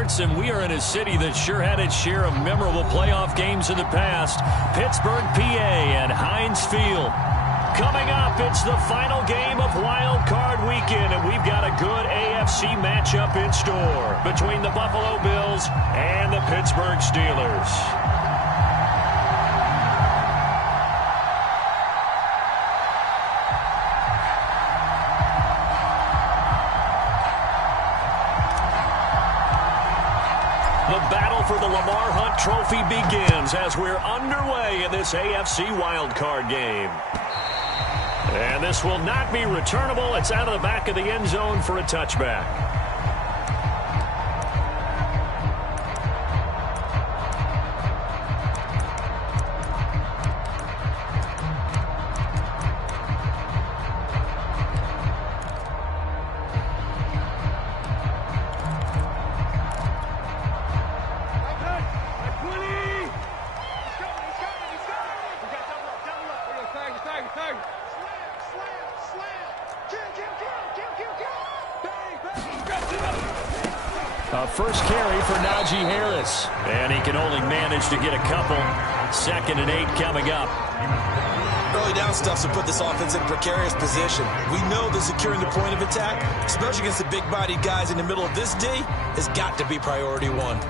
Sports, and we are in a city that sure had its share of memorable playoff games in the past. Pittsburgh, PA, and Heinz Field. Coming up, it's the final game of Wild Card Weekend, and we've got a good AFC matchup in store between the Buffalo Bills and the Pittsburgh Steelers. The battle for the Lamar Hunt Trophy begins as we're underway in this AFC wildcard game. And this will not be returnable. It's out of the back of the end zone for a touchback. First carry for Najee Harris. And he can only manage to get a couple. 2nd and 8 coming up. Early down stuff to put this offense in a precarious position. We know that securing the point of attack, especially against the big-bodied guys in the middle of this D, has got to be priority one.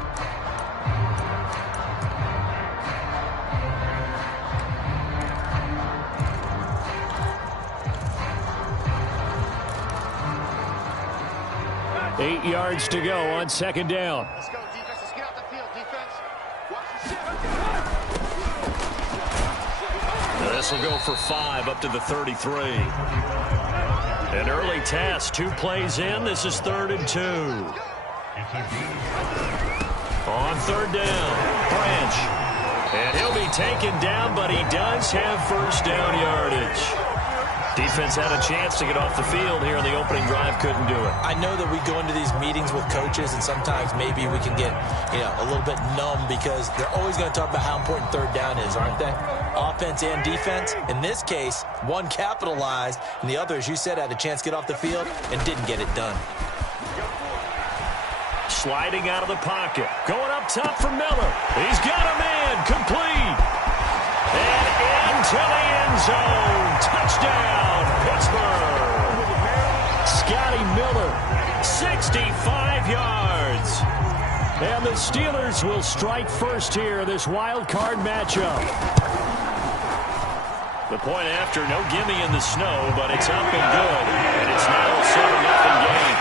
Eight yards to go on 2nd down. Let's go, defense. Let's get out the field, defense. This will go for 5 up to the 33. An early test. 2 plays in. This is 3rd and 2. On 3rd down, Branch. And he'll be taken down, but he does have first down yardage. Defense had a chance to get off the field here in the opening drive, couldn't do it. I know that we go into these meetings with coaches, and sometimes maybe we can get, a little bit numb because they're always going to talk about how important 3rd down is, aren't they? Offense and defense. In this case, one capitalized, and the other, as you said, had a chance to get off the field and didn't get it done. Sliding out of the pocket. Going up top for Miller. He's got a man. Complete. And into the end zone. Touchdown, Pittsburgh. Scotty Miller, 65 yards. And the Steelers will strike first here in this wild card matchup. The point after, no gimme in the snow, but it's up and good. And it's now a 7-0 game.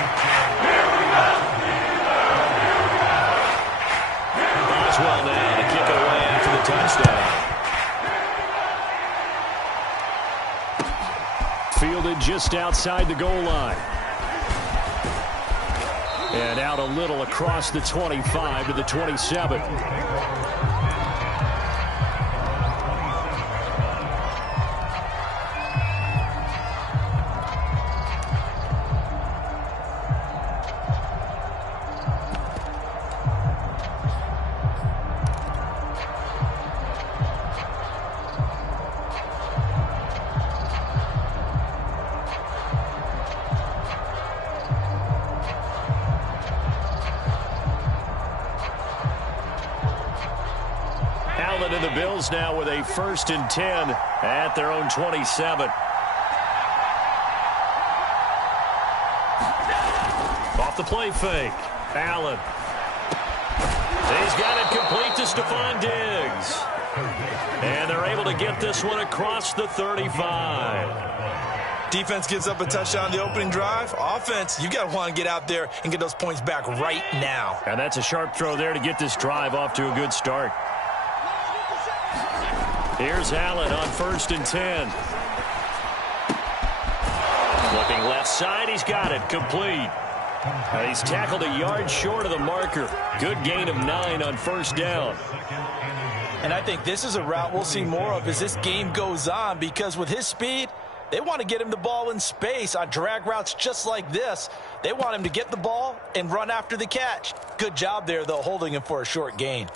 Boswell now to kick it away after the touchdown. Fielded just outside the goal line. And out a little across the 25 to the 27. And the Bills now with a 1st and 10 at their own 27. Off the play fake. Allen. He's got it complete to Stephon Diggs. And they're able to get this one across the 35. Defense gives up a touchdown the opening drive. Offense, you got to want to get out there and get those points back right now. And that's a sharp throw there to get this drive off to a good start. Here's Allen on 1st and 10. Looking left side, he's got it, complete. He's tackled a yard short of the marker. Good gain of 9 on 1st down. And I think this is a route we'll see more of as this game goes on, because with his speed, they want to get him the ball in space on drag routes just like this. They want him to get the ball and run after the catch. Good job there, though, holding him for a short gain.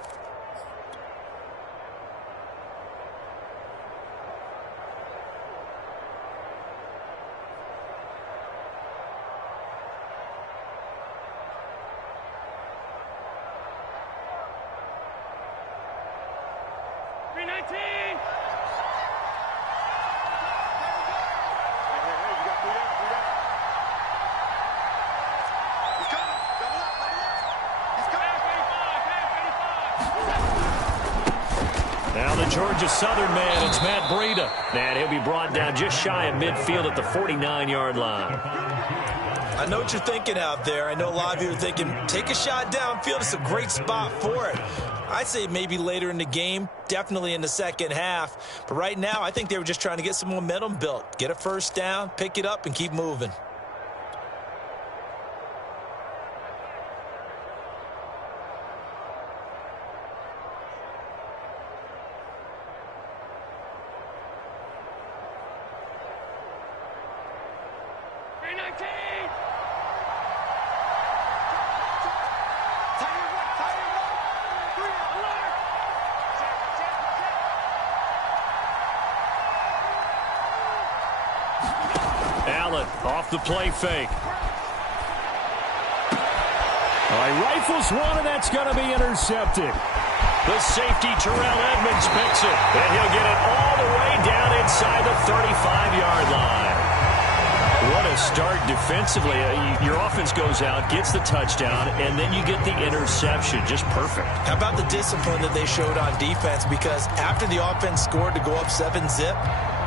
Now the Georgia Southern man, it's Matt Breida. And he'll be brought down just shy of midfield at the 49-yard line. I know what you're thinking out there. I know a lot of you are thinking, take a shot downfield. It's a great spot for it. I'd say maybe later in the game, definitely in the second half. But right now, I think they were just trying to get some momentum built. Get a first down, pick it up, and keep moving. Allen off the play fake. He rifles one, and that's going to be intercepted. The safety, Terrell Edmonds, picks it. And he'll get it all the way down inside the 35-yard line. What a start defensively. Your offense goes out, gets the touchdown, and then you get the interception. Just perfect. How about the discipline that they showed on defense? Because after the offense scored to go up 7-zip,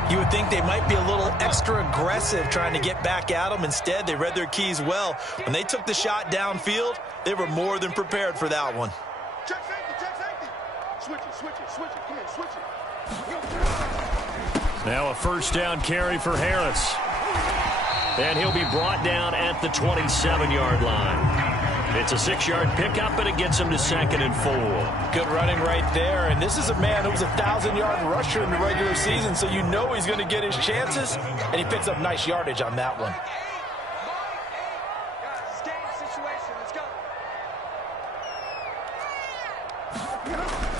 you would think they might be a little extra aggressive trying to get back at them. Instead, they read their keys well. When they took the shot downfield, they were more than prepared for that one. Check safety, check safety. Switch it. Come here, switch it. Now a first down carry for Harris. And he'll be brought down at the 27-yard line. It's a 6-yard pickup, and it gets him to 2nd and 4. Good running right there. And this is a man who was a 1,000-yard rusher in the regular season, so you know he's going to get his chances. And he picks up nice yardage on that one.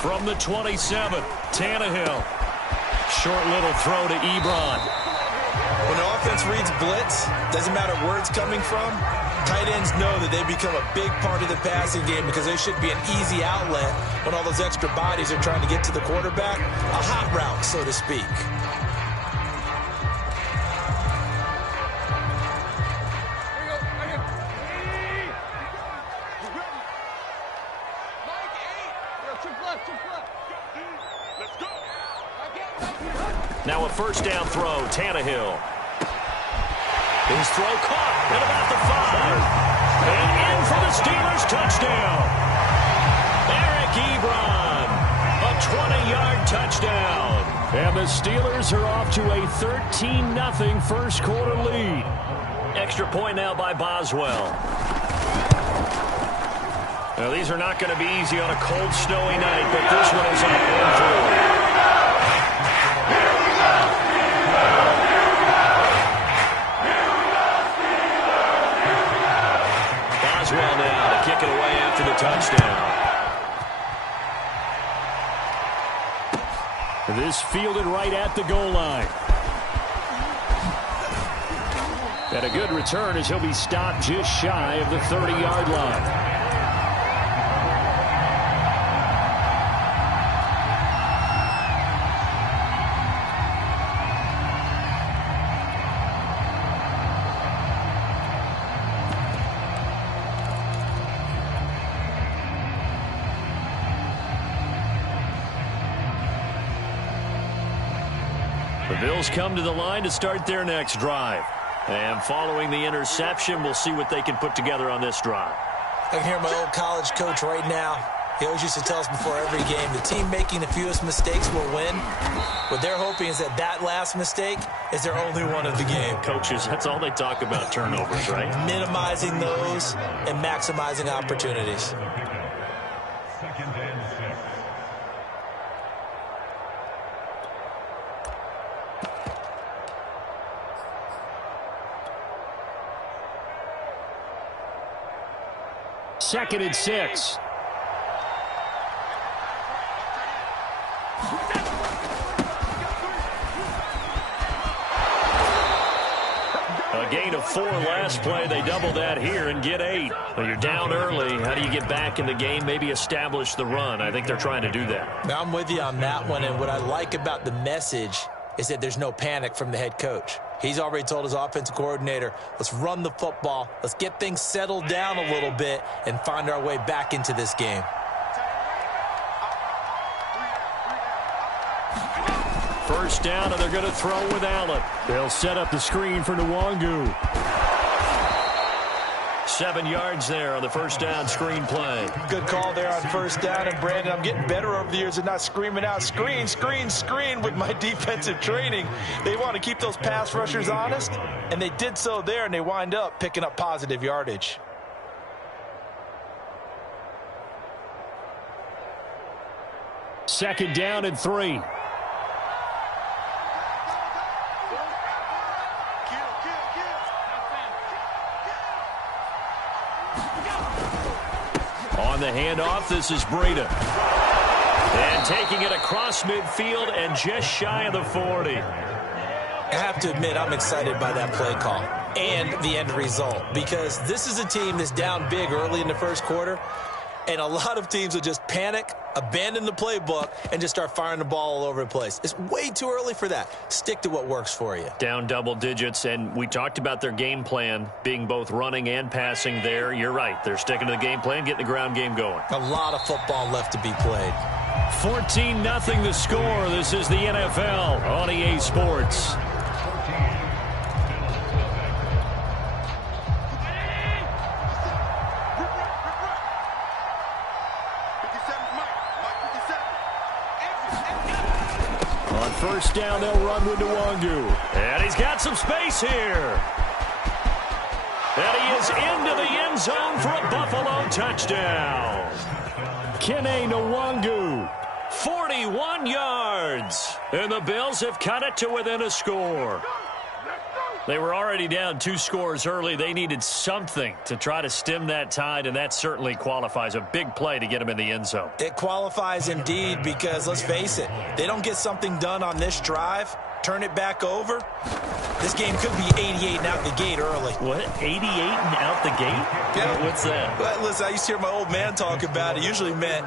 From the 27, Tannehill. Short little throw to Ebron. When the offense reads blitz, doesn't matter where it's coming from, tight ends know that they become a big part of the passing game because they should be an easy outlet when all those extra bodies are trying to get to the quarterback. A hot route, so to speak. Now a first down throw, Tannehill. His throw caught at about the 5. And in for the Steelers touchdown. Eric Ebron, a 20-yard touchdown. And the Steelers are off to a 13-0 first quarter lead. Extra point now by Boswell. Now these are not going to be easy on a cold, snowy night, but this one is up and through. Boswell now to kick it away after the touchdown. This fielded right at the goal line. And a good return as he'll be stopped just shy of the 30-yard line. The Bills come to the line to start their next drive. And following the interception, we'll see what they can put together on this drive. I can hear my old college coach right now. He always used to tell us before every game, the team making the fewest mistakes will win. What they're hoping is that last mistake is their only one of the game. Coaches, that's all they talk about, turnovers, right? Minimizing those and maximizing opportunities. Second and 6. A gain of 4 last play. They double that here and get 8. Well, you're down early. How do you get back in the game, maybe establish the run? I think they're trying to do that. Now, I'm with you on that one, and what I like about the message is that there's no panic from the head coach. He's already told his offensive coordinator, let's run the football, let's get things settled down a little bit and find our way back into this game. First down, and they're going to throw with Allen. They'll set up the screen for Nwangu. 7 yards there on the first down screen play. Good call there on first down. And, Brandon, I'm getting better over the years at not screaming out, screen, screen, screen with my defensive training. They want to keep those pass rushers honest, and they did so there, and they wind up picking up positive yardage. Second down and 3. On the handoff, this is Breida. And taking it across midfield and just shy of the 40. I have to admit, I'm excited by that play call and the end result, because this is a team that's down big early in the first quarter, and a lot of teams will just panic, abandon the playbook, and just start firing the ball all over the place. It's way too early for that. Stick to what works for you. Down double digits, and we talked about their game plan being both running and passing there. You're right. They're sticking to the game plan, getting the ground game going. A lot of football left to be played. 14-0 the score. This is the NFL on EA Sports. On first down, they'll run with Nwangu. And he's got some space here. And he is into the end zone for a Buffalo touchdown. Kene Nwangu, 41 yards. And the Bills have cut it to within a score. They were already down 2 scores early. They needed something to try to stem that tide, and that certainly qualifies. A big play to get them in the end zone. It qualifies indeed, because let's face it, they don't get something done on this drive, turn it back over, this game could be 88 and out the gate early. What? 88 and out the gate? Yeah. What's that? Well, listen, I used to hear my old man talk about it. Usually meant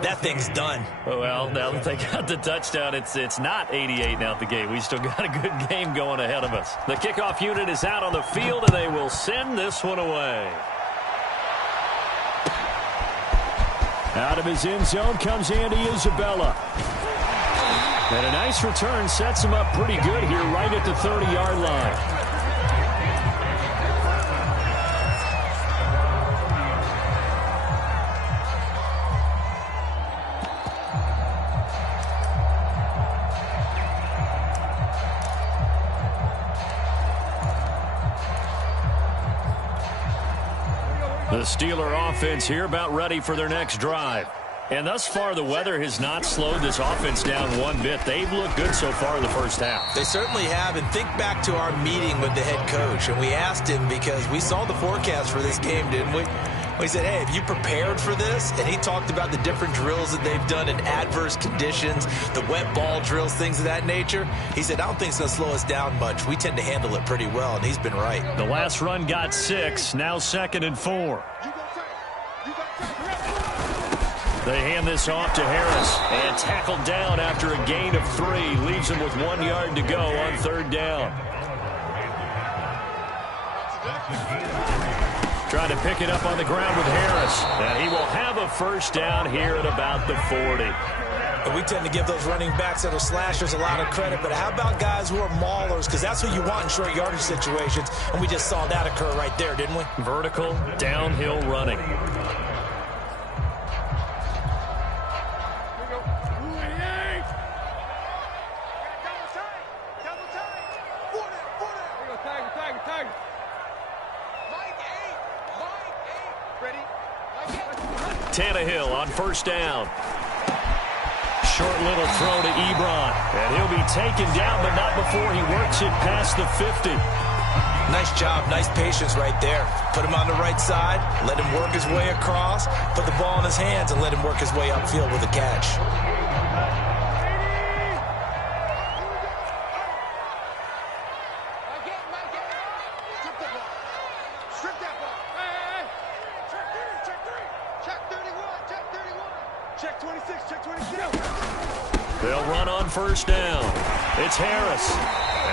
that thing's done. Well, now that they got the touchdown, it's not 88 and out the gate. We still got a good game going ahead of us. The kickoff unit is out on the field, and they will send this one away. Out of his end zone comes Andy Isabella. And a nice return sets him up pretty good here right at the 30-yard line. The Steeler offense here about ready for their next drive. And thus far, the weather has not slowed this offense down one bit. They've looked good so far in the first half. They certainly have. And think back to our meeting with the head coach. And we asked him, because we saw the forecast for this game, didn't we? We said, hey, have you prepared for this? And he talked about the different drills that they've done in adverse conditions, the wet ball drills, things of that nature. He said, I don't think it's going to slow us down much. We tend to handle it pretty well, and he's been right. The last run got 6, now 2nd and 4. They hand this off to Harris, and tackled down after a gain of 3. Leaves him with 1 yard to go on 3rd down. Trying to pick it up on the ground with Harris. And he will have a first down here at about the 40. And we tend to give those running backs that are slashers a lot of credit, but how about guys who are maulers? Because that's who you want in short yardage situations, and we just saw that occur right there, didn't we? Vertical, downhill running. Tannehill on first down. Short little throw to Ebron. And he'll be taken down, but not before he works it past the 50. Nice job, nice patience right there. Put him on the right side, let him work his way across, put the ball in his hands, and let him work his way upfield with a catch. Check 26, check 26. They'll run on first down. It's Harris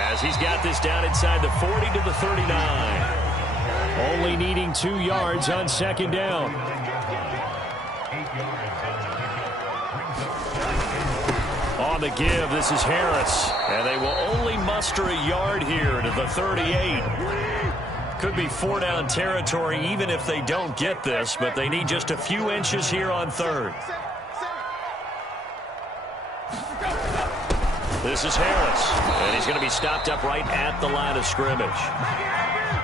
as he's got this down inside the 40 to the 39. Only needing 2 yards on second down. On the give, this is Harris. And they will only muster a yard here to the 38. Could be 4-down territory even if they don't get this, but they need just a few inches here on third. This is Harris, and he's going to be stopped up right at the line of scrimmage.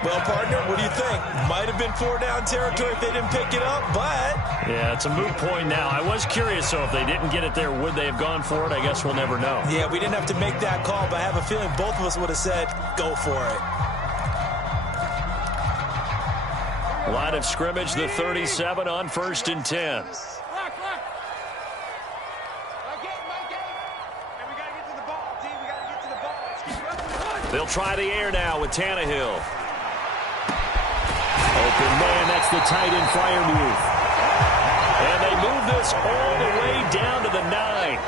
Well, partner, what do you think? Might have been 4-down territory if they didn't pick it up, but... Yeah, it's a moot point now. I was curious, so if they didn't get it there, would they have gone for it? I guess we'll never know. Yeah, we didn't have to make that call, but I have a feeling both of us would have said, go for it. Line of scrimmage, the 37 on 1st and 10. They'll try the air now with Tannehill. Open man, that's the tight end Freiermuth. And they move this all the way down to the 9.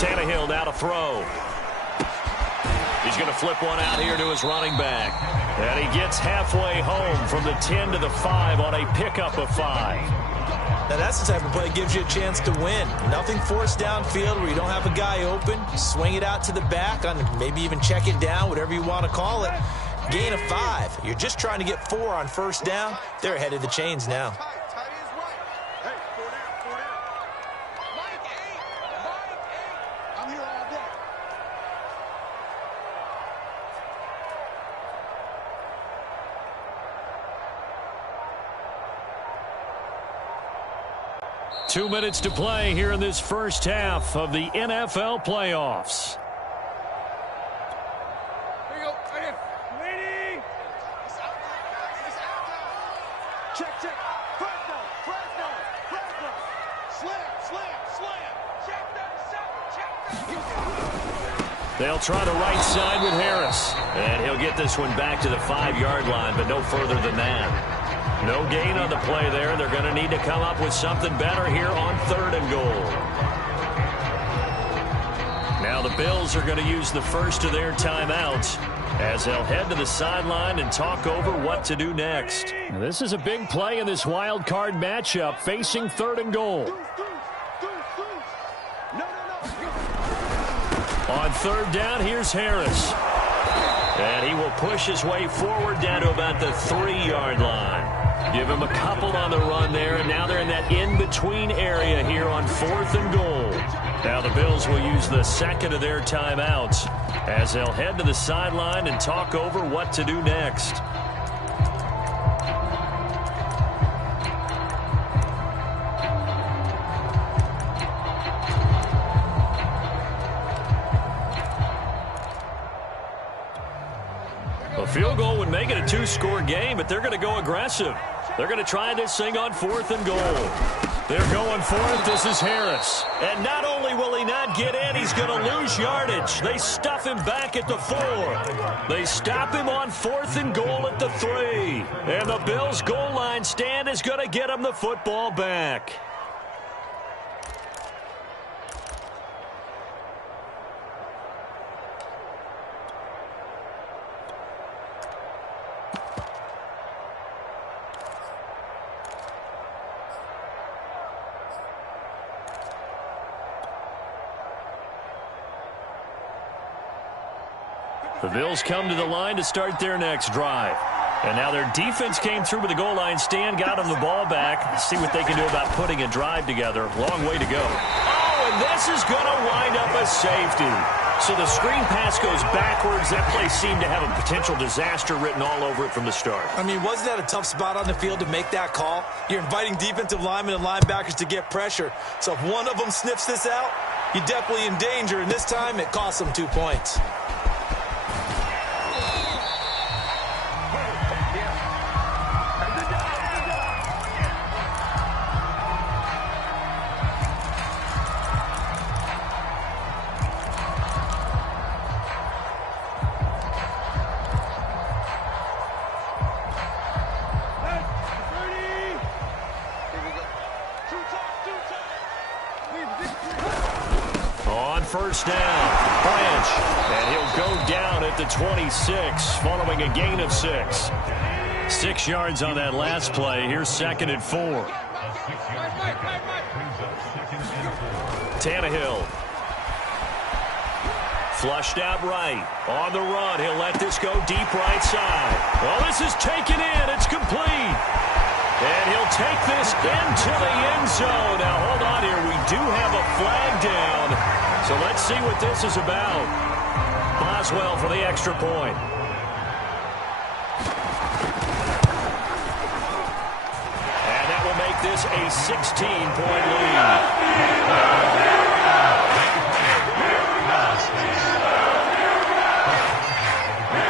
Tannehill now to throw. He's going to flip one out here to his running back. And he gets halfway home from the 10 to the 5 on a pickup of 5. Now, that's the type of play that gives you a chance to win. Nothing forced downfield where you don't have a guy open. Swing it out to the back, on maybe even check it down, whatever you want to call it. Gain of 5. You're just trying to get 4 on first down. They're ahead of the chains now. I'm here all day. Two minutes to play here in this first half of the NFL playoffs. Here you go, right here. Waiting. Check, check. Fresno. Slam. Check that. They'll try the right side with Harris. And he'll get this one back to the 5-yard line, but no further than that. No gain on the play there. They're going to need to come up with something better here on 3rd and goal. Now the Bills are going to use the first of their timeouts as they'll head to the sideline and talk over what to do next. This is a big play in this wild card matchup facing 3rd and goal. On 3rd down, here's Harris. And he will push his way forward down to about the 3-yard line. Give him a couple on the run there, and now they're in that in-between area here on 4th and goal. Now the Bills will use the second of their timeouts as they'll head to the sideline and talk over what to do next. A field goal would make it a 2-score game, but they're going to go aggressive. They're going to try this thing on 4th and goal. They're going for it. This is Harris. And not only will he not get in, he's going to lose yardage. They stuff him back at the 4. They stop him on 4th and goal at the 3. And the Bills' goal line stand is going to get him the football back. The Bills come to the line to start their next drive. And now their defense came through with the goal line stand, got them the ball back. Let's see what they can do about putting a drive together. Long way to go. Oh, and this is going to wind up a safety. So the screen pass goes backwards. That play seemed to have a potential disaster written all over it from the start. I mean, wasn't that a tough spot on the field to make that call? You're inviting defensive linemen and linebackers to get pressure. So if one of them sniffs this out, you're definitely in danger. And this time, it cost them 2 points. first down. Branch. And he'll go down at the 26 following a gain of 6. 6 yards on that last play. Here's 2nd and 4. Tannehill. Flushed out right. On the run. He'll let this go deep right side. Well, this is taken in. It's complete. And he'll take this into the end zone. Now, hold on here. We do have a flag down. So let's see what this is about. Boswell for the extra point. And that will make this a 16-point lead.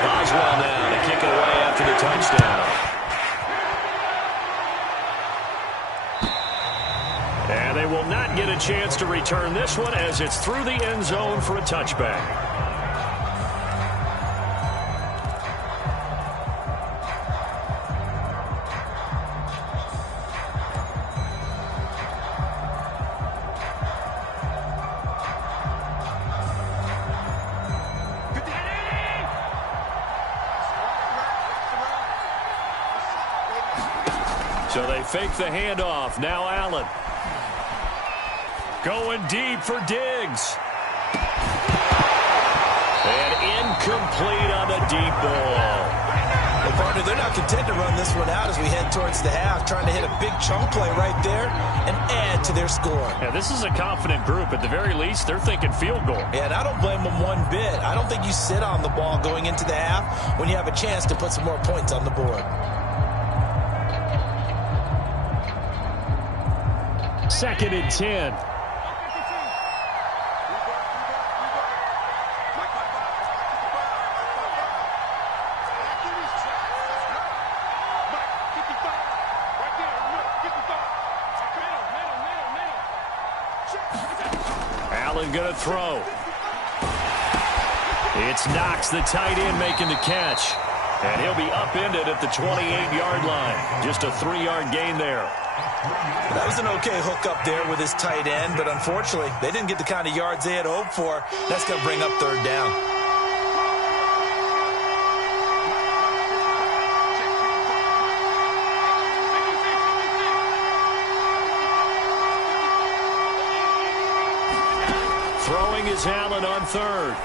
Boswell now to kick it away after the touchdown. And they will not get a chance to return this one as it's through the end zone for a touchback. So they fake the handoff. Now Allen. Going deep for Diggs. And incomplete on the deep ball. Well, partner, they're not content to run this one out as we head towards the half, trying to hit a big chunk play right there and add to their score. Yeah, this is a confident group. At the very least, they're thinking field goal. Yeah, and I don't blame them one bit. I don't think you sit on the ball going into the half when you have a chance to put some more points on the board. 2nd and 10. Allen going to throw. It's Knox, the tight end, making the catch. And he'll be upended at the 28-yard line. Just a 3-yard gain there. That was an okay hook up there with his tight end, but unfortunately, they didn't get the kind of yards they had hoped for. That's going to bring up 3rd down. Throwing is Allen on 3rd.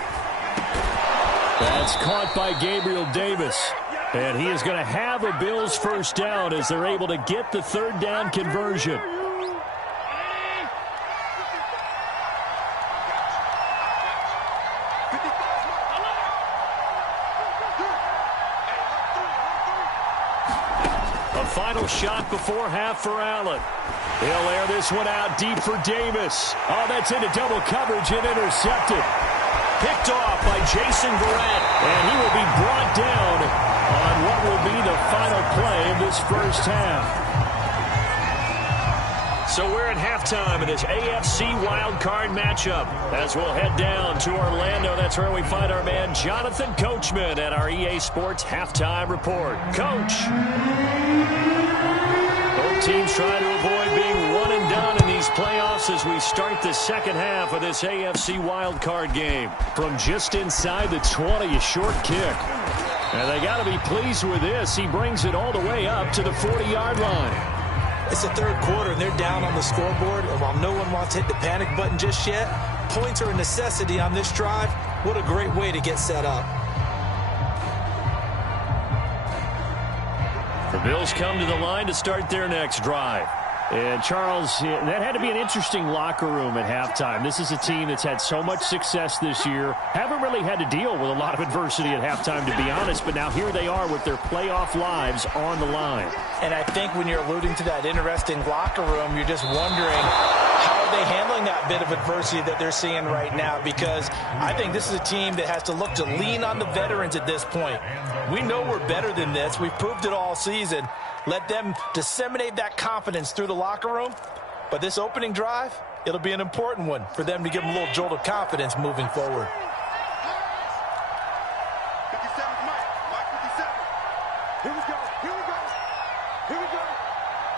That's caught by Gabriel Davis. And he is going to have a Bills first down as they're able to get the 3rd down conversion. A final shot before half for Allen. He'll air this one out deep for Davis. Oh, that's into double coverage and intercepted. Picked off by Jason Verrett, and he will be brought down on what will be the final play of this first half. So we're at halftime in this AFC wildcard matchup. As we'll head down to Orlando, that's where we find our man Jonathan Coachman at our EA Sports Halftime Report. Coach. Both teams trying to avoid being one and done in these playoffs as we start the second half of this AFC wildcard game. From just inside the 20, a short kick. And they got to be pleased with this. He brings it all the way up to the 40-yard line. It's the 3rd quarter, and they're down on the scoreboard. And while no one wants to hit the panic button just yet, points are a necessity on this drive. What a great way to get set up. The Bills come to the line to start their next drive. And, Charles, that had to be an interesting locker room at halftime. This is a team that's had so much success this year. Haven't really had to deal with a lot of adversity at halftime, to be honest. But now here they are with their playoff lives on the line. And I think when you're alluding to that interesting locker room, you're just wondering how are they handling that bit of adversity that they're seeing right now? Because I think this is a team that has to look to lean on the veterans at this point. We know we're better than this. We've proved it all season. Let them disseminate that confidence through the locker room. But this opening drive, it'll be an important one for them to give them a little jolt of confidence moving forward. 57, Mike 57. Here we go, here we go, here we go.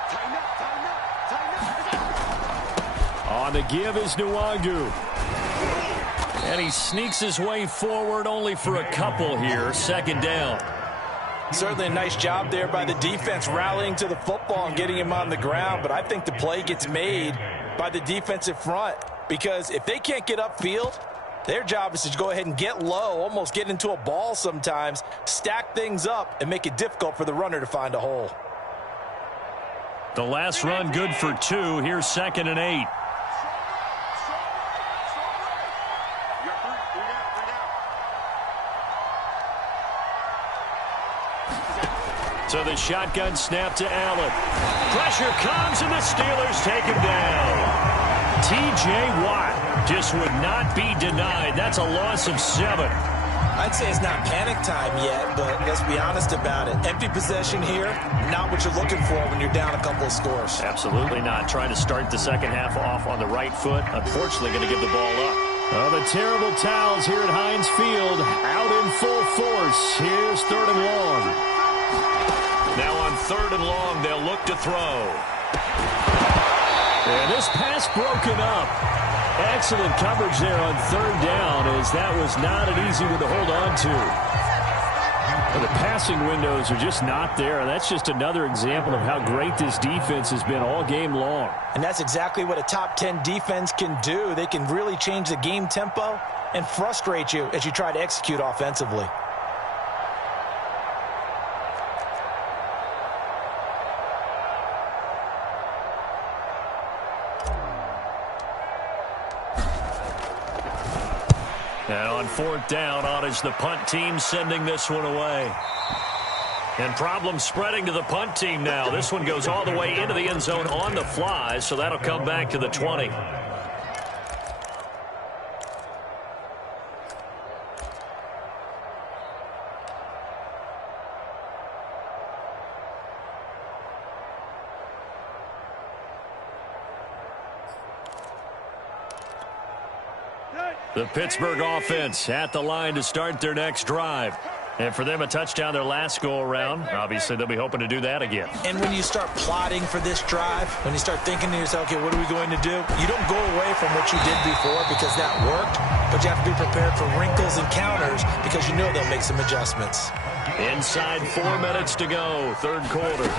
Tighten up, tighten up, tighten up. On the give is Nwangu. And he sneaks his way forward only for a couple here. Second down. Certainly a nice job there by the defense rallying to the football and getting him on the ground. But I think the play gets made by the defensive front, because if they can't get upfield, their job is to go ahead and get low, almost get into a ball sometimes, stack things up, and make it difficult for the runner to find a hole. The last run good for 2. Here's 2nd and 8. So the shotgun snap to Allen. Pressure comes, and the Steelers take him down. T.J. Watt just would not be denied. That's a loss of 7. I'd say it's not panic time yet, but let's be honest about it. Empty possession here, not what you're looking for when you're down a couple of scores. Absolutely not. Trying to start the second half off on the right foot. Unfortunately, going to give the ball up. Oh, the terrible towels here at Heinz Field. Out in full force. Here's 3rd and long. Now on 3rd and long, they'll look to throw. And this pass broken up. Excellent coverage there on 3rd down, as that was not an easy one to hold on to. Well, the passing windows are just not there. That's just another example of how great this defense has been all game long. And that's exactly what a top 10 defense can do. They can really change the game tempo and frustrate you as you try to execute offensively. And on 4th down, on is the punt team sending this one away. And problems spreading to the punt team now. This one goes all the way into the end zone on the fly, so that'll come back to the 20. The Pittsburgh offense at the line to start their next drive. And for them, a touchdown their last go-around. Obviously, they'll be hoping to do that again. And when you start plotting for this drive, when you start thinking to yourself, okay, what are we going to do? You don't go away from what you did before because that worked, but you have to be prepared for wrinkles and counters because you know they'll make some adjustments. Inside 4 minutes to go, 3rd quarter.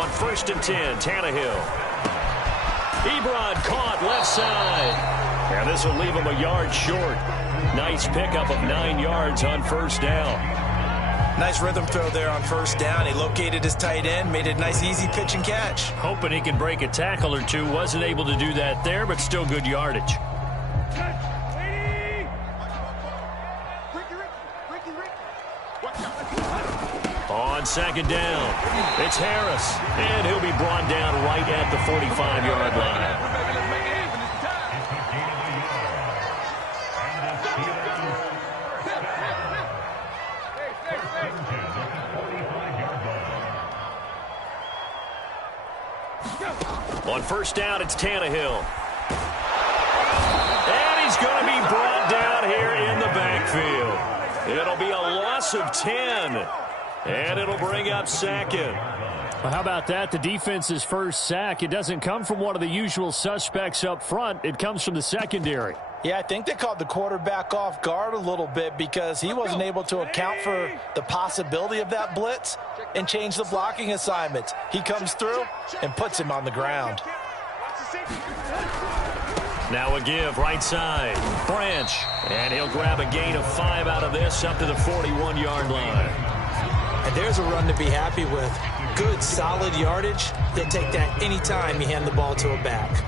On 1st and 10, Tannehill. Ebron caught left side. And this will leave him a yard short. Nice pickup of 9 yards on 1st down. Nice rhythm throw there on 1st down. He located his tight end, made a nice easy pitch and catch. Hoping he can break a tackle or two. Wasn't able to do that there, but still good yardage. On 2nd down, it's Harris. And he'll be brought down right at the 45-yard line. On 1st down, it's Tannehill. And he's going to be brought down here in the backfield. It'll be a loss of 10. And it'll bring up 2nd. Well, how about that? The defense's first sack. It doesn't come from one of the usual suspects up front. It comes from the secondary. Yeah, I think they caught the quarterback off guard a little bit because he wasn't able to account for the possibility of that blitz and change the blocking assignments. He comes through and puts him on the ground. Now a give, right side. Branch. And he'll grab a gain of 5 out of this up to the 41-yard line. And there's a run to be happy with. Good, solid yardage. They'll take that anytime you hand the ball to a back.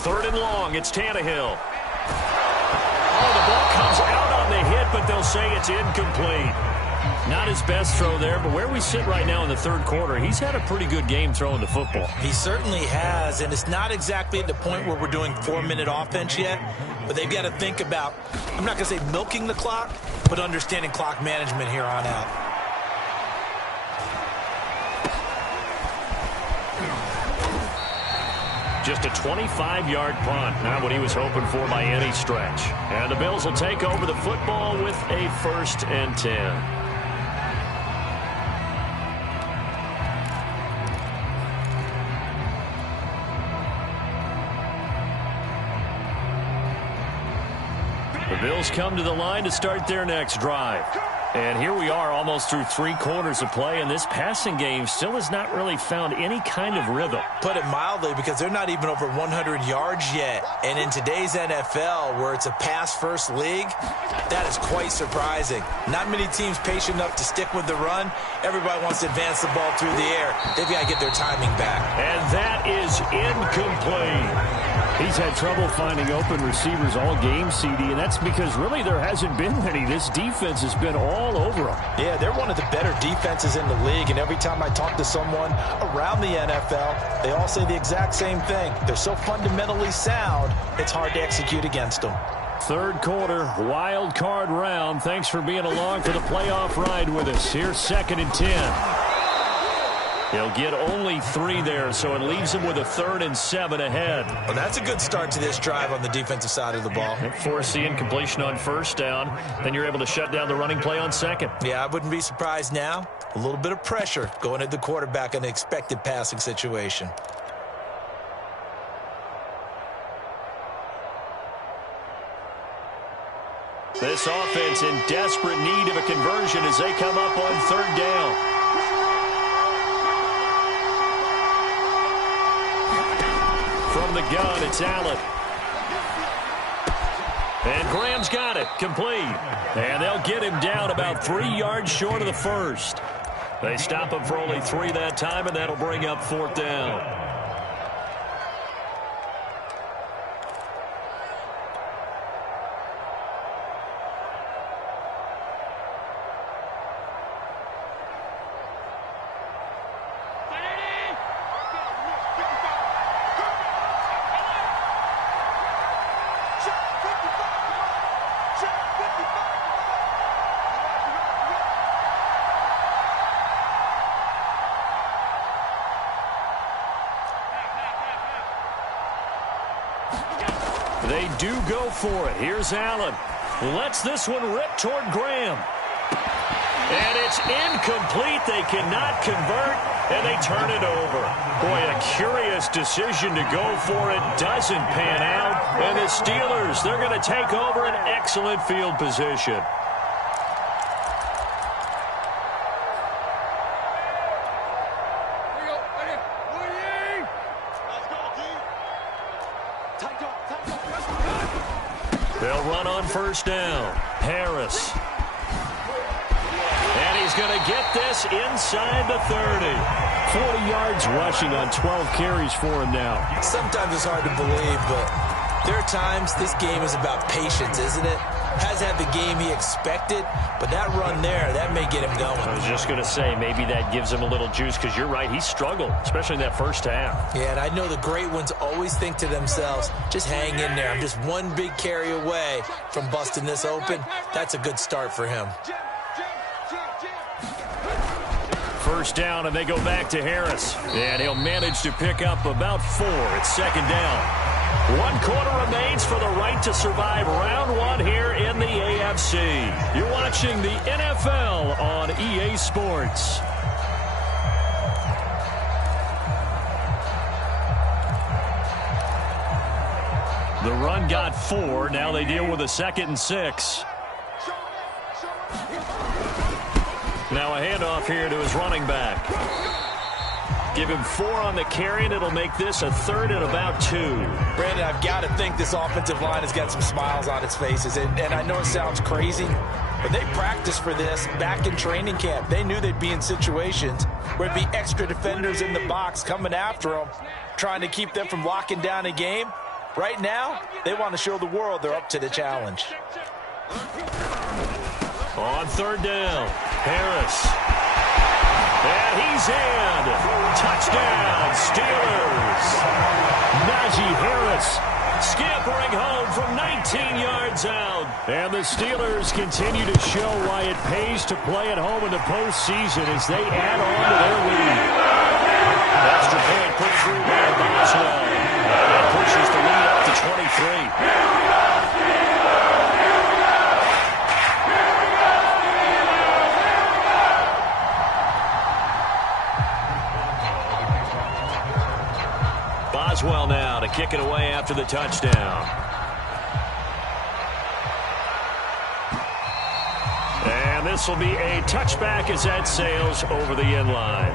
Third and long, it's Tannehill. Oh, the ball comes out on the hit, but they'll say it's incomplete. Not his best throw there, but where we sit right now in the 3rd quarter, he's had a pretty good game throwing the football. He certainly has, and it's not exactly at the point where we're doing 4-minute offense yet, but they've got to think about, I'm not going to say milking the clock, but understanding clock management here on out. Just a 25-yard punt. Not what he was hoping for by any stretch. And the Bills will take over the football with a 1st and 10. The Bills come to the line to start their next drive. And here we are almost through 3 quarters of play, and this passing game still has not really found any kind of rhythm. Put it mildly, because they're not even over 100 yards yet. And in today's NFL, where it's a pass-first league, that is quite surprising. Not many teams patient enough to stick with the run. Everybody wants to advance the ball through the air. They've got to get their timing back. And that is incomplete. He's had trouble finding open receivers all game, CD, and that's because really there hasn't been many. This defense has been all over them. Yeah, they're one of the better defenses in the league, and every time I talk to someone around the NFL, they all say the exact same thing. They're so fundamentally sound, it's hard to execute against them. 3rd quarter, wild card round. Thanks for being along for the playoff ride with us. Here's 2nd and 10. He'll get only 3 there, so it leaves him with a 3rd and 7 ahead. Well, that's a good start to this drive on the defensive side of the ball. Force the incompletion on 1st down. Then you're able to shut down the running play on 2nd. Yeah, I wouldn't be surprised now. A little bit of pressure going at the quarterback in an expected passing situation. This offense in desperate need of a conversion as they come up on 3rd down. From the gun, it's Allen. And Graham's got it. Complete. And they'll get him down about 3 yards short of the 1st. They stop him for only 3 that time, and that'll bring up 4th down. They do go for it. Here's Allen. Lets this one rip toward Graham. And it's incomplete. They cannot convert, and they turn it over. Boy, a curious decision to go for it. Doesn't pan out. And the Steelers, they're going to take over an excellent field position. They'll run on 1st down. Harris. And he's going to get this inside the 30. 40 yards rushing on 12 carries for him now. Sometimes it's hard to believe, but there are times this game is about patience, isn't it? Hasn't had the game he expected, but that run there, that may get him going. I was just going to say, maybe that gives him a little juice, because you're right, he struggled, especially in that 1st half. Yeah, and I know the great ones always think to themselves, just hang in there. I'm just one big carry away from busting this open. That's a good start for him. 1st down, and they go back to Harris. And he'll manage to pick up about 4. It's 2nd down. 1 quarter remains for the right to survive round 1 here in the AFC. You're watching the NFL on EA Sports. The run got 4. Now they deal with a 2nd and 6. Now a handoff here to his running back. Give him 4 on the carry, and it'll make this a 3rd and about 2. Brandon, I've got to think this offensive line has got some smiles on its faces. And I know it sounds crazy, but they practiced for this back in training camp. They knew they'd be in situations where there'd be extra defenders in the box coming after them, trying to keep them from locking down a game. Right now, they want to show the world they're up to the challenge. On 3rd down, Harris. And he's in. Touchdown, Steelers. Najee Harris scampering home from 19 yards out. And the Steelers continue to show why it pays to play at home in the postseason as they add on to their lead. Extra point put through by Boswell. pushes the lead up to 23. Boswell now to kick it away after the touchdown. And this will be a touchback as that sails over the end line.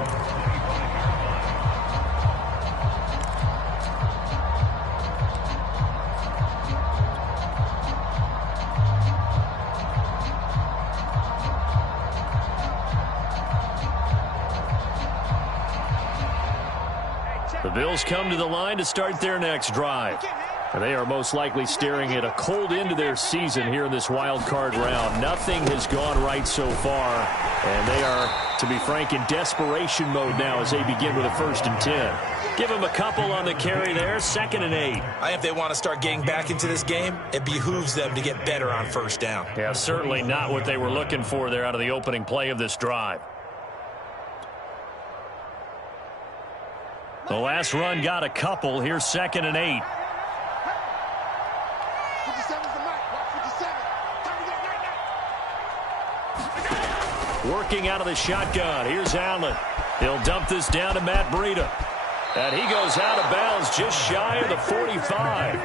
The Bills come to the line to start their next drive. And they are most likely staring at a cold end to their season here in this wild card round. Nothing has gone right so far. And they are, to be frank, in desperation mode now as they begin with a 1st and 10. Give them a couple on the carry there, 2nd and 8. I think if they want to start getting back into this game, it behooves them to get better on 1st down. Yeah, certainly not what they were looking for there out of the opening play of this drive. The last run got a couple. Here's 2nd and 8. 57's the mark. Watch 57. Working out of the shotgun. Here's Allen. He'll dump this down to Matt Breida. And he goes out of bounds just shy of the 45.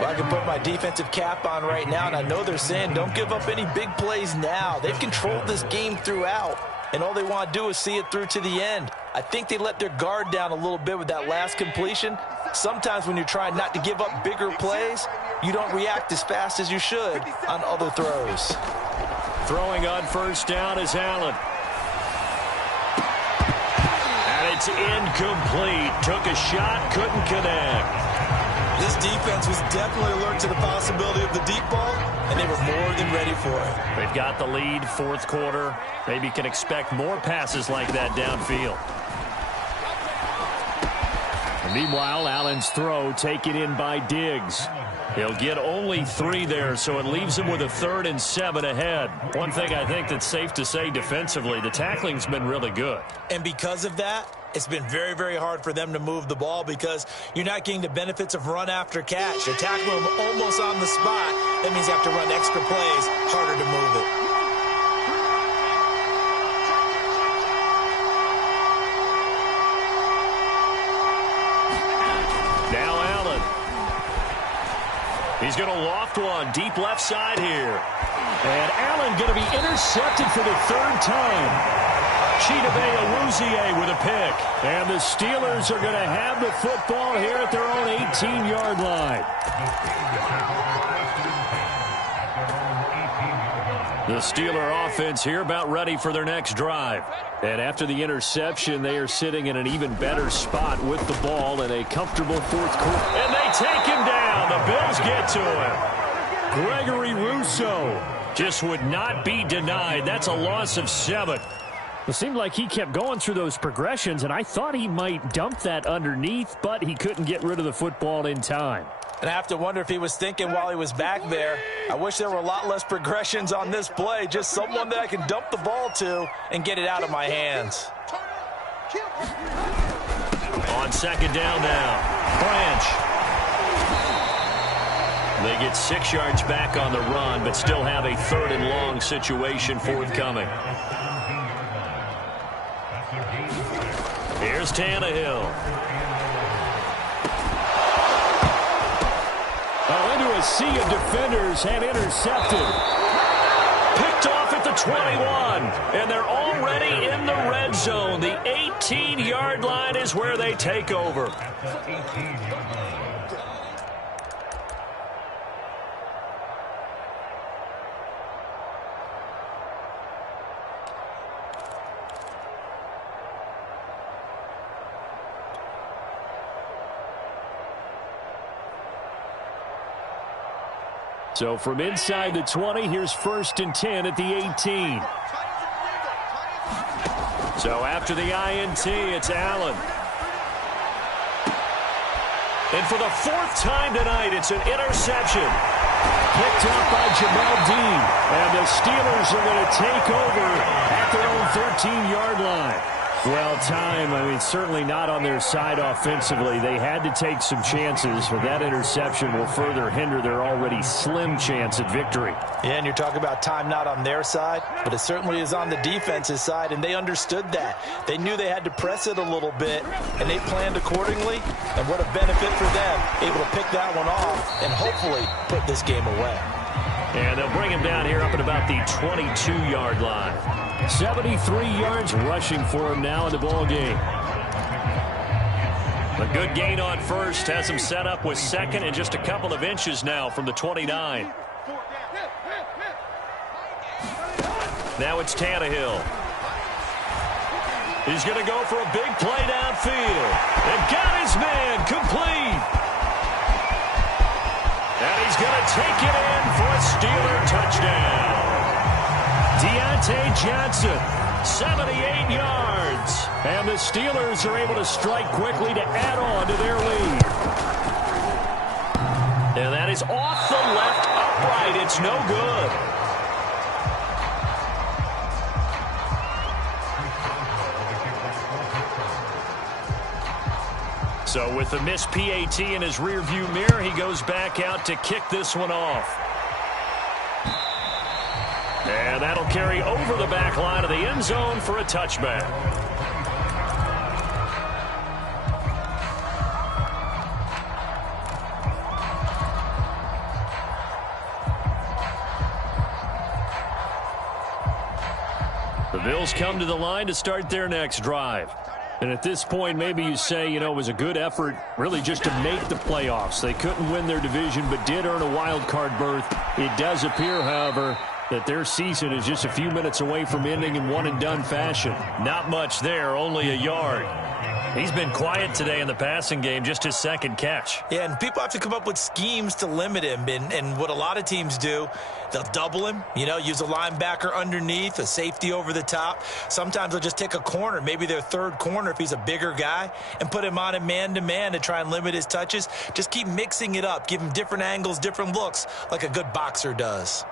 Well, I can put my defensive cap on right now, and I know they're saying don't give up any big plays now. They've controlled this game throughout, and all they want to do is see it through to the end. I think they let their guard down a little bit with that last completion. Sometimes when you're trying not to give up bigger plays, you don't react as fast as you should on other throws. Throwing on 1st down is Allen. And it's incomplete. Took a shot, couldn't connect. This defense was definitely alert to the possibility of the deep ball, and they were more than ready for it. They've got the lead, 4th quarter. Maybe can expect more passes like that downfield. And meanwhile, Allen's throw taken in by Diggs. He'll get only 3 there, so it leaves him with a 3rd and 7 ahead. One thing I think that's safe to say defensively, the tackling's been really good. And because of that, it's been very, very hard for them to move the ball because you're not getting the benefits of run after catch. You're tackling them almost on the spot. That means you have to run extra plays, harder to move it. Now Allen. He's going to loft one deep left side here. And Allen going to be intercepted for the 3rd time. Chidobe Awuzie with a pick. And the Steelers are going to have the football here at their own 18-yard line. The Steeler offense here about ready for their next drive. And after the interception, they are sitting in an even better spot with the ball in a comfortable 4th quarter. And they take him down. The Bills get to him. Gregory Rousseau just would not be denied. That's a loss of 7. It seemed like he kept going through those progressions, and I thought he might dump that underneath, but he couldn't get rid of the football in time. And I have to wonder if he was thinking while he was back there, I wish there were a lot less progressions on this play, just someone that I can dump the ball to and get it out of my hands. On 2nd down now, Branch. They get 6 yards back on the run, but still have a 3rd and long situation forthcoming. Here's Tannehill. Into a sea of defenders and intercepted. Picked off at the 21. And they're already in the red zone. The 18-yard line is where they take over. So from inside the 20, here's 1st and 10 at the 18. So after the INT, it's Allen. And for the 4th time tonight, it's an interception. Picked up by Jamel Dean. And the Steelers are going to take over at their own 13-yard line. Well, time, certainly not on their side offensively. They had to take some chances, but that interception will further hinder their already slim chance at victory. Yeah, and you're talking about time not on their side, but it certainly is on the defense's side, and they understood that. They knew they had to press it a little bit, and they planned accordingly, and what a benefit for them, able to pick that one off and hopefully put this game away. And they'll bring him down here up at about the 22-yard line. 73 yards rushing for him now in the ball game. A good gain on first has him set up with second and just a couple of inches now from the 29. Now it's Tannehill. He's going to go for a big play downfield. And got his man complete. And he's going to take it in for a Steeler touchdown. Deontay Johnson, 78 yards. And the Steelers are able to strike quickly to add on to their lead. And that is off the left upright. It's no good. So with the missed PAT in his rearview mirror, he goes back out to kick this one off. And that'll carry over the back line of the end zone for a touchback. The Bills come to the line to start their next drive. And at this point, maybe you say, it was a good effort really just to make the playoffs. They couldn't win their division but did earn a wild card berth. It does appear, however, that their season is just a few minutes away from ending in one-and-done fashion. Not much there, only a yard. He's been quiet today in the passing game, just his second catch. Yeah, and people have to come up with schemes to limit him. And what a lot of teams do, they'll double him, use a linebacker underneath, a safety over the top. Sometimes they'll just take a corner, maybe their third corner if he's a bigger guy, and put him on a man-to-man to try and limit his touches. Just keep mixing it up, give him different angles, different looks, like a good boxer does.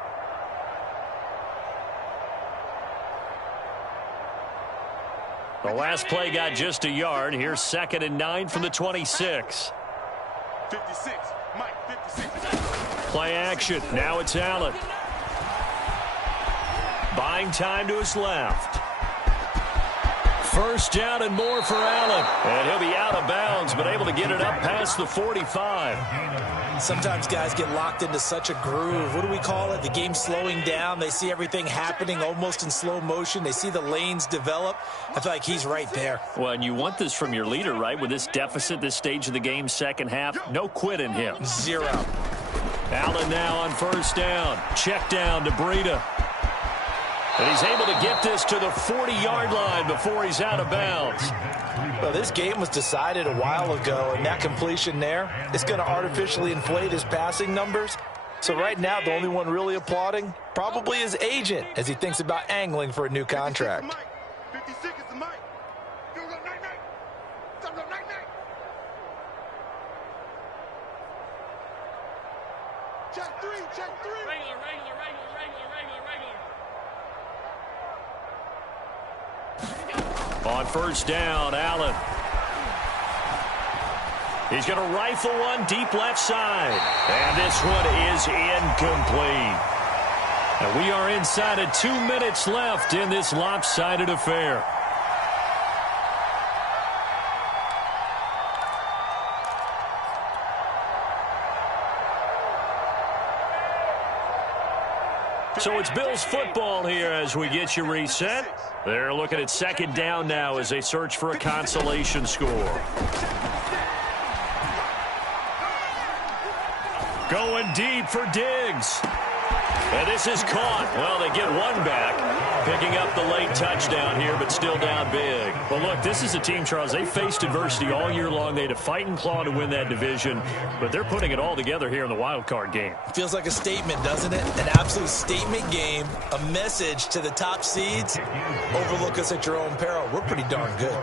The last play got just a yard. Here's 2nd and 9 from the 26. 56, Mike, 56. Play action. Now it's Allen. Buying time to his left. First down and more for Allen. And he'll be out of bounds, but able to get it up past the 45. Sometimes guys get locked into such a groove. What do we call it? The game slowing down. They see everything happening almost in slow motion. They see the lanes develop. I feel like he's right there. Well, and you want this from your leader, right? With this deficit, this stage of the game, second half, no quit in him. Zero. Allen now on first down. Check down to Breida. And he's able to get this to the 40-yard line before he's out of bounds. Well, this game was decided a while ago, and that completion there is going to artificially inflate his passing numbers. So right now, the only one really applauding probably his agent as he thinks about angling for a new contract. 56 is the mic. Check three. Regular. On first down, Allen. He's going to rifle one deep left side. And this one is incomplete. And we are inside of 2 minutes left in this lopsided affair. So it's Bills football here as we get you reset. They're looking at second down now as they search for a consolation score. Going deep for Diggs. And this is caught. Well, they get one back, picking up the late touchdown here, but still down big. Well, look, this is a team, Charles, they faced adversity all year long. They had to fight and claw to win that division, but they're putting it all together here in the wild card game. Feels like a statement, doesn't it? An absolute statement game, a message to the top seeds. Overlook us at your own peril. We're pretty darn good.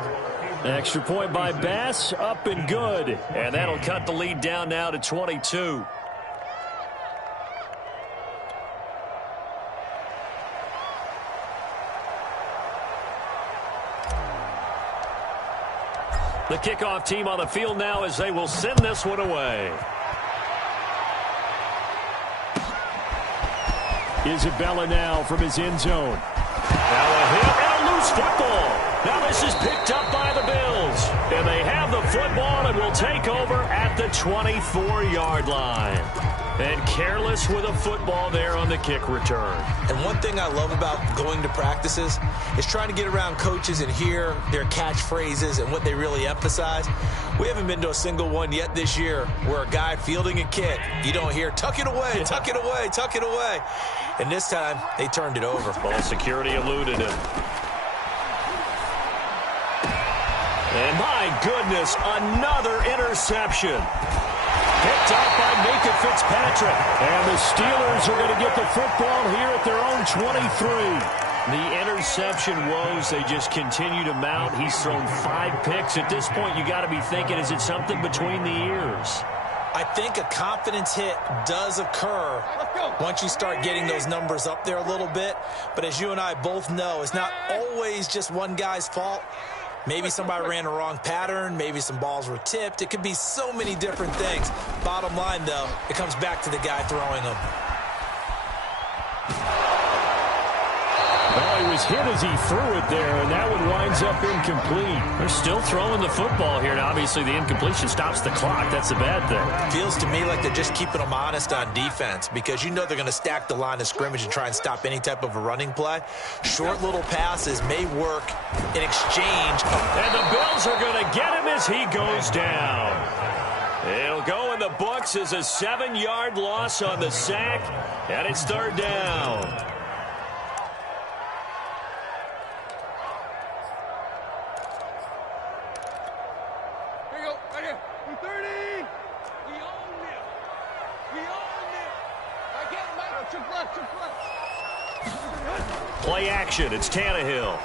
Extra point by Bass, up and good. And that'll cut the lead down now to 22. The kickoff team on the field now as they will send this one away. Isabella now from his end zone. Now a hit and a loose football. Now this is picked up by the Bills. And they have the football and will take over at the 24-yard line. And careless with a football there on the kick return. And one thing I love about going to practices is trying to get around coaches and hear their catchphrases and what they really emphasize. We haven't been to a single one yet this year where a guy fielding a kick, you don't hear, tuck it away, tuck it away, tuck it away. And this time, they turned it over. Ball security eluded him. And my goodness, another interception. Picked up by Micah Fitzpatrick. And the Steelers are going to get the football here at their own 23. The interception woes, they just continue to mount. He's thrown 5 picks. At this point, you got to be thinking, is it something between the ears? I think a confidence hit does occur once you start getting those numbers up there a little bit. But as you and I both know, it's not always just one guy's fault. Maybe somebody ran a wrong pattern. Maybe some balls were tipped. It could be so many different things. Bottom line, though, it comes back to the guy throwing them. Well, he was hit as he threw it there, and that one winds up incomplete. They're still throwing the football here, and obviously the incompletion stops the clock. That's a bad thing. Feels to me like they're just keeping them honest on defense because you know they're going to stack the line of scrimmage and try and stop any type of a running play. Short little passes may work in exchange. And the Bills are going to get him as he goes down. It'll go in the books as a 7-yard loss on the sack, and it's 3rd down. Play action. It's Tannehill.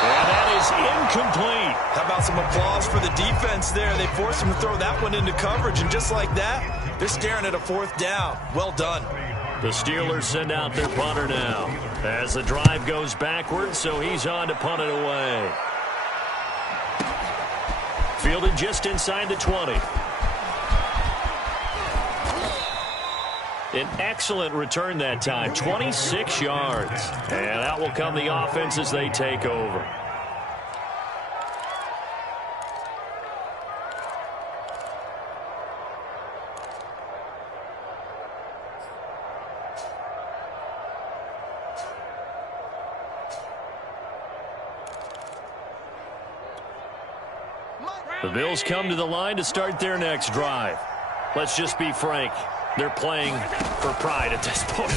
And that is incomplete. How about some applause for the defense there? They forced him to throw that one into coverage, and just like that, they're staring at a 4th down. Well done. The Steelers send out their punter now as the drive goes backwards, so he's on to punt it away. Fielded just inside the 20. An excellent return that time, 26 yards. And out will come the offense as they take over. The Bills come to the line to start their next drive. Let's just be frank. They're playing for pride at this point.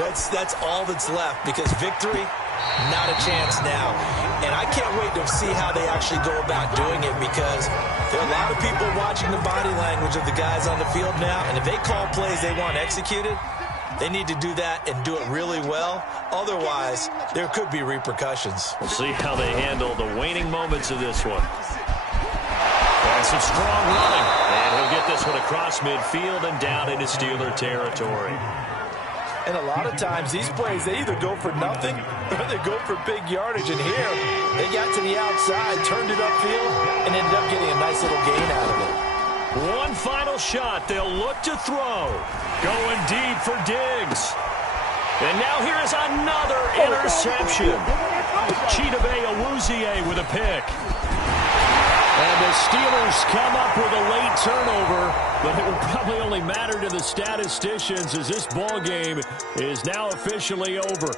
That's all that's left because victory, not a chance now. And I can't wait to see how they actually go about doing it because there are a lot of people watching the body language of the guys on the field now. And if they call plays they want executed, they need to do that and do it really well. Otherwise, there could be repercussions. We'll see how they handle the waning moments of this one. And some strong running. And he'll get this one across midfield and down into Steeler territory. And a lot of times, these plays, they either go for nothing or they go for big yardage. And here, they got to the outside, turned it upfield, and ended up getting a nice little gain out of it. One final shot. They'll look to throw. Going deep for Diggs. And now here is another interception. Chidobe Awuzie with a pick. And the Steelers come up with a late turnover, but it will probably only matter to the statisticians as this ball game is now officially over.